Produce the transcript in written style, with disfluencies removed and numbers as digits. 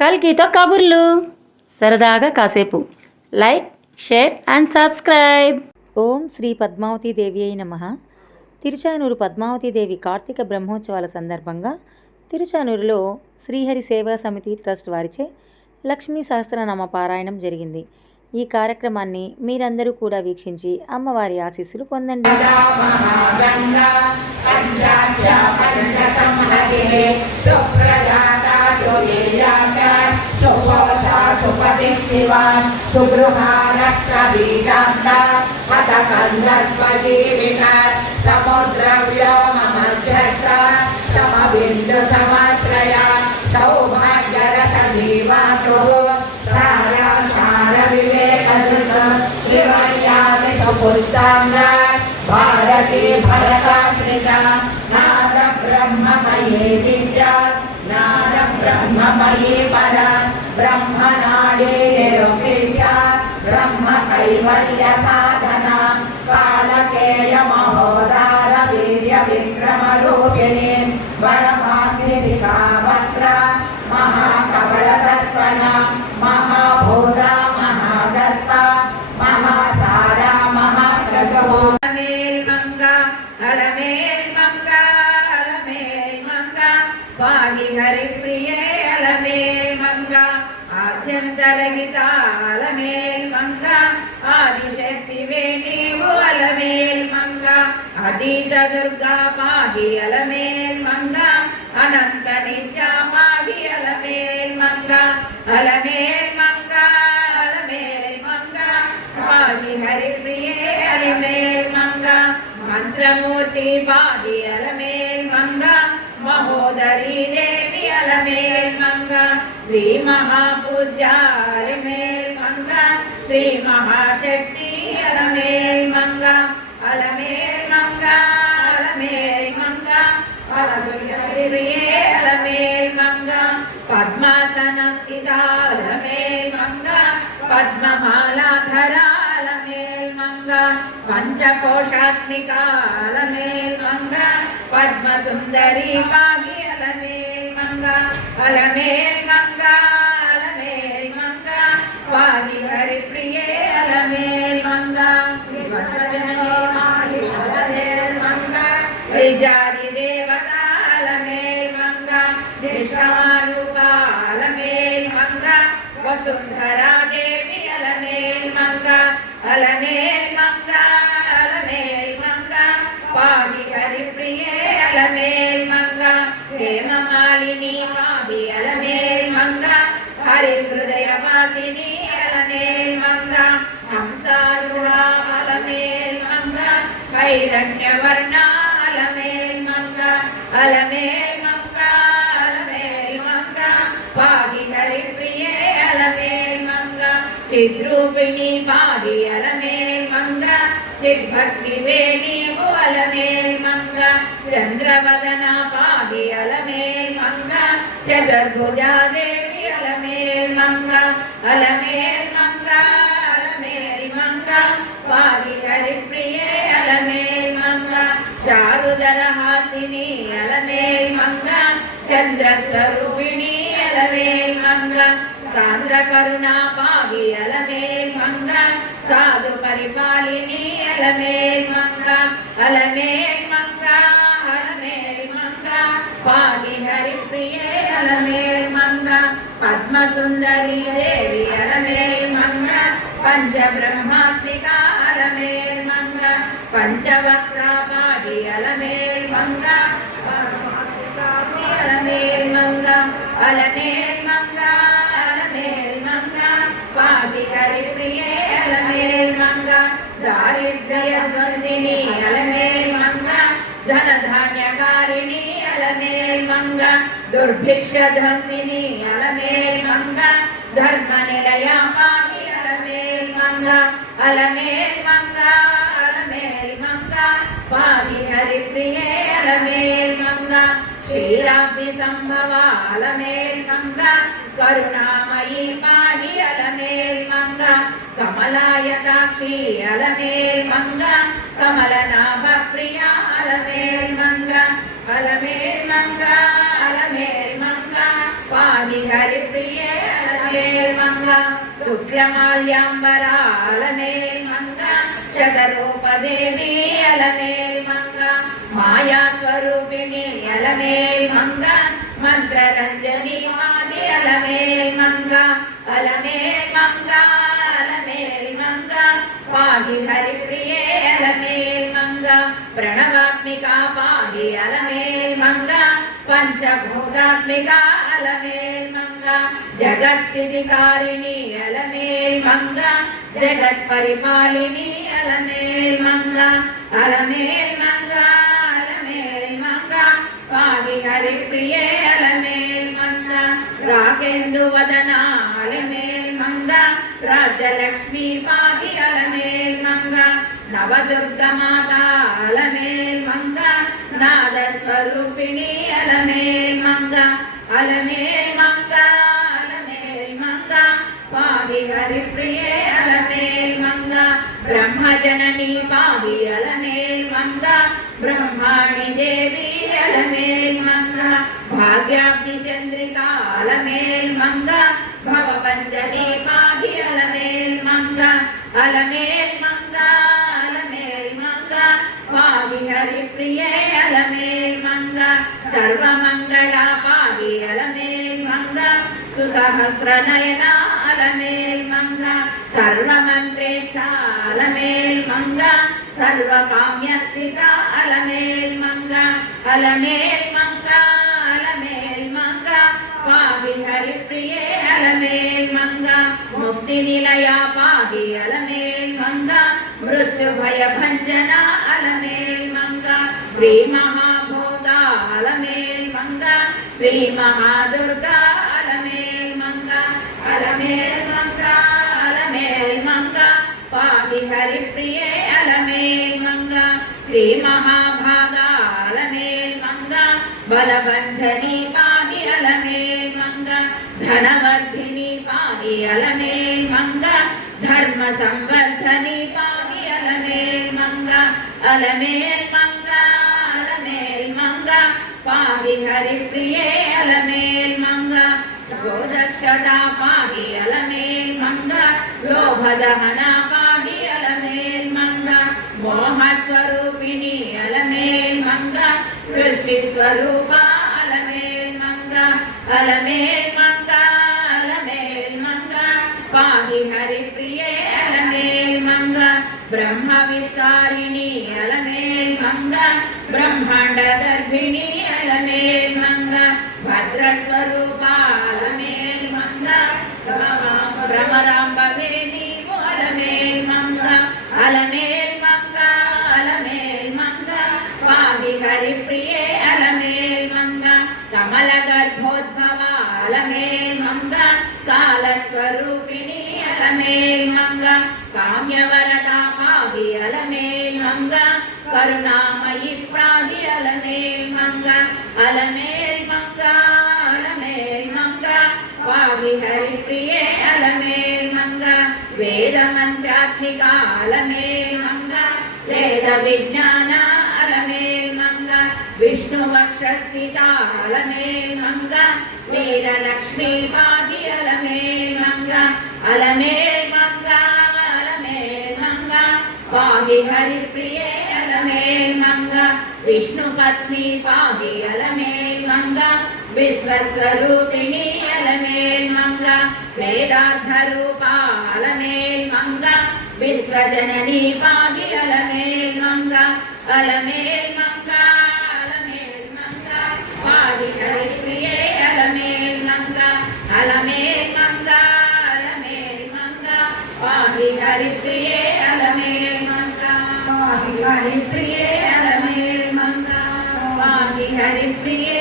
కల్కితో కబుర్లు, సరదాగా కాసేపు. Like, share and subscribe. ఓం శ్రీ పద్మావతీ దేవి అయి నమః. తిరుచానూరు పద్మావతీదేవి కార్తీక బ్రహ్మోత్సవాల సందర్భంగా తిరుచానూరులో శ్రీహరి సేవా సమితి ట్రస్ట్ వారిచే లక్ష్మీ సహస్రనామ పారాయణం జరిగింది. ఈ కార్యక్రమాన్ని మీరందరూ కూడా వీక్షించి అమ్మవారి ఆశీస్సులు పొందండి. भारती भरताश्रिता नाद ब्रह्ममये विद्या नाद ब्रह्ममये परा ब्रह्मनाडे निरुपेया ब्रह्म कैवल्य साधना कालकेय महोदार वीर्य विक्रम रूपिणी वरमाग्निशिखा वस्त्र महाकवल दर्पण महाभूता महादर्प महासारा महाप्रगवो हरिप्रिये अलमेल मंगा आद्यंतरहिता अलमेल मंगा आदिशक्ति नीवु अलमेल मंगा अतीत दुर्गा पाहि अलमेल मंगा अनंत नित्या पाहि अलमेल मंगा अलमेल मंगा पाहि हरिप्रिये अलमेल मंगा मंत्रमूर्ति पाहि अलमेल मंगा महोदरी देवी अलमेल मंगा श्री महापूज्या अलमेल मंगा श्री महाशक्ति अलमेल मंगा अलमेल मंगा अलमेल मंगा पद्मासन स्थिता अलमेल मंगा पद्ममालाधरा अलमेल मंगा पंचकोशात्मिका अलमेल मंगा पद्म सुंदरी पाहि अलमेल मंगा अलमेल मंगा पाहि हरिप्रिये अलमेल मंगा विश्वजननी पाहि अलमेल मंगा विजारी देवता अलमेल मंगा निष्कारूपा अलमेल मंगा वसुंधरा देवी अलमेल मंगा अलमेल मंगा पाहि हरिप्रिये अलमेल मंगा प्रेम मालिनी पाहि अलमेल मंगा हरि हृदय वासिनी अलमेल मंगा हंसारूढ़ा अलमेल मंगा कैरण्य वर्णा अलमेल मंगा अलमेल मंगा पाहि हरिप्रिये अलमेल मंगा चिद्रूपिणी पाहि अलमेल मंगा चिद्भक्ति वेणी अलमेल मंगा चंद्रवदना पाहि अलमेल मंगा चतुर्भुजा देवी अलमेल मंगा अलमेल मंगा पाहि हरिप्रिये अलमेल मंगा चारुदर हासिनी अलमेल मंगा चंद्र स्वरूपिणी अलमेल मंगा सान्द्र करुणा पाहि अलमेल मंगा साधु परिपालिनी अलमेल मंगा अलमेल मंगा पाहि हरिप्रिये अलमेल मंगा पद्म सुंदरी देवी अलमेल मंगा पंच ब्रह्मात्मिका अलमेल मंगा पंचवक्त्रा पाहि अलमेल मंगा अलमेल मंगा अलमेल मंगा पाहि हरिप्रिये अलमेल मंगा दारिद्र्य द्वंदिनी अलमेल मंगा धन धान्यकारिणी अलमेल मंगा दुर्भिक्ष ध्वंसिनी अलमेल मंगा धर्म निलया पाहि अलमेल मंगा अलमेल मंगा पाहि हरिप्रिये अलमेल मंगा क्षीराब्धि संभवा अलमेल मंगा करुणामयी पाहि अलमेल मंगा कमलायताक्षी अलमेल मंगा कमलनाभ प्रिया अलमेल मंगा अलमेल मंगा पाहि हरिप्रिये శుక్లమాల్యాంబరాలమేల్మంగ శతరూపదేవి అలమేల్మంగ మాయాస్వరూపిణి అలమేల్మంగ మంత్రరంజని మాది అలమేల్మంగ అలమేల్మంగ అలమేల్మంగ పాహి హరిప్రియే అలమేల్మంగ ప్రణవాత్మికా పాహి అలమేల్మంగ పంచభూతాత్మికా అలమేల్మంగ జగత్స్థితికారిణి అలమేల్మంగ జగత్పరిపాలిని అలమేల్మంగ అలమేల్మంగ అలమేల్మంగ పాహి హరిప్రియే అలమేల్మంగ రాగేందు వదన అలమేల్మంగ రాజ్యలక్ష్మీ పాహి అలమేల్మంగ నవదుర్గమాత అలమేల్మంగ నాదస్వరూపిణి అలమేల్మంగ అలమేల్మంగ అలమేల్మంగ పాహి హరిప్రియే అలమేల్మంగ బ్రహ్మజననీ పాహి అలమేల్మంగ బ్రహ్మాణి దేవి అలమేల్మంగ భాగ్యాబ్ది చంద్రికా అలమేల్మంగ భవపంజనీ పాహి అలమేల్మంగ అలమేల్మంగ అలమేల్మంగ పాహి హరిప్రియే అలమేల్మంగ సర్వమంగళ పాహి అలమేల్మంగ సుసహస్రనయన అలమేల్మంగ సర్వమంత్రేష్ట అలమేల్మంగ సర్వకామ్యస్థిత అలమేల్మంగ అలమేల్మంగ అలమేల్మంగ పాహి హరిప్రియే అలమేల్మంగ ముక్తి నిలయ పాహి అలమేల్మంగ మృత్యుభయభంజన అలమేల్మంగ శ్రీ మహాభోగ అలమేల్మంగ శ్రీ మహాదుర్గా అలమేల్మంగ అలమేల్మంగ అలమేల్మంగ పాహి హరిప్రియే అలమేల్మంగ శ్రీ మహాభాగ అలమేల్మంగ బలభంజని పాహి అలమేల్మంగ ధనవర్ధిని పాహి అలమేల్మంగ ధర్మ సంవర్ధని పాహి అలమేల్మంగ అలమేల్మంగ అలమేల్మంగ పాహి హరిప్రియే అలమేల్మంగ గోదక్షత పాహి అలమేల్మంగ లోభదహన పాహి అలమేల్మంగ మోహస్వరూపిణి అలమేల్మంగ సృష్టిస్వరూప అలమేల్మంగ అలమేల్మంగ అలమేల్మంగ పాహి హరిప్రియే అలమేల్మంగ బ్రహ్మ విస్తారిణి అలమేల్మంగ బ్రహ్మాండ గర్భిణి అలమేల్మంగ భద్రస్వరూప అలమేల్మంగ భ్రమరాంబవే నీవు అలమేల్మంగ అలమేల్మంగ అలమేల్మంగ పాహి హరిప్రియే అలమేల్మంగ కమల గర్భోద్భవ అలమేల్మంగ కాలస్వరూపిణి అలమేల్మంగ కామ్యవరద పాహి అలమేల్మంగ కరుణామయి ప్రాహి అలమేల్మంగ అలమేల్మంగ అలమేల్మంగ పాహి హరిప్రియే అలమేల్మంగ వేదమంత్రాత్మిక అలమేల్మంగ వేద విజ్ఞాన అలమేల్మంగ విష్ణువక్షస్థిత అలమేల్మంగ వీరలక్ష్మీ పాహి అలమేల్మంగ అలమేల్మంగ అలమేల్మంగ పాహి హరిప్రియే అలమేల్మంగ విష్ణుపత్ని పాహి అలమేల్మంగ విశ్వస్వరూపిణి అలమేల్మంగ వేదార్థరూప అలమేల్మంగ విశ్వజననీ పాహి అలమేల్మంగ అలమేల్మంగ అలమేల్మంగ పాహి హరిప్రియే అలమేల్మంగ అలమేల్మంగ అలమేల్మంగ పాహి హరిప్రియే అలమేల్మంగ పాహి హరిప్రియే అలమేల్మంగ పాహి హరిప్రియే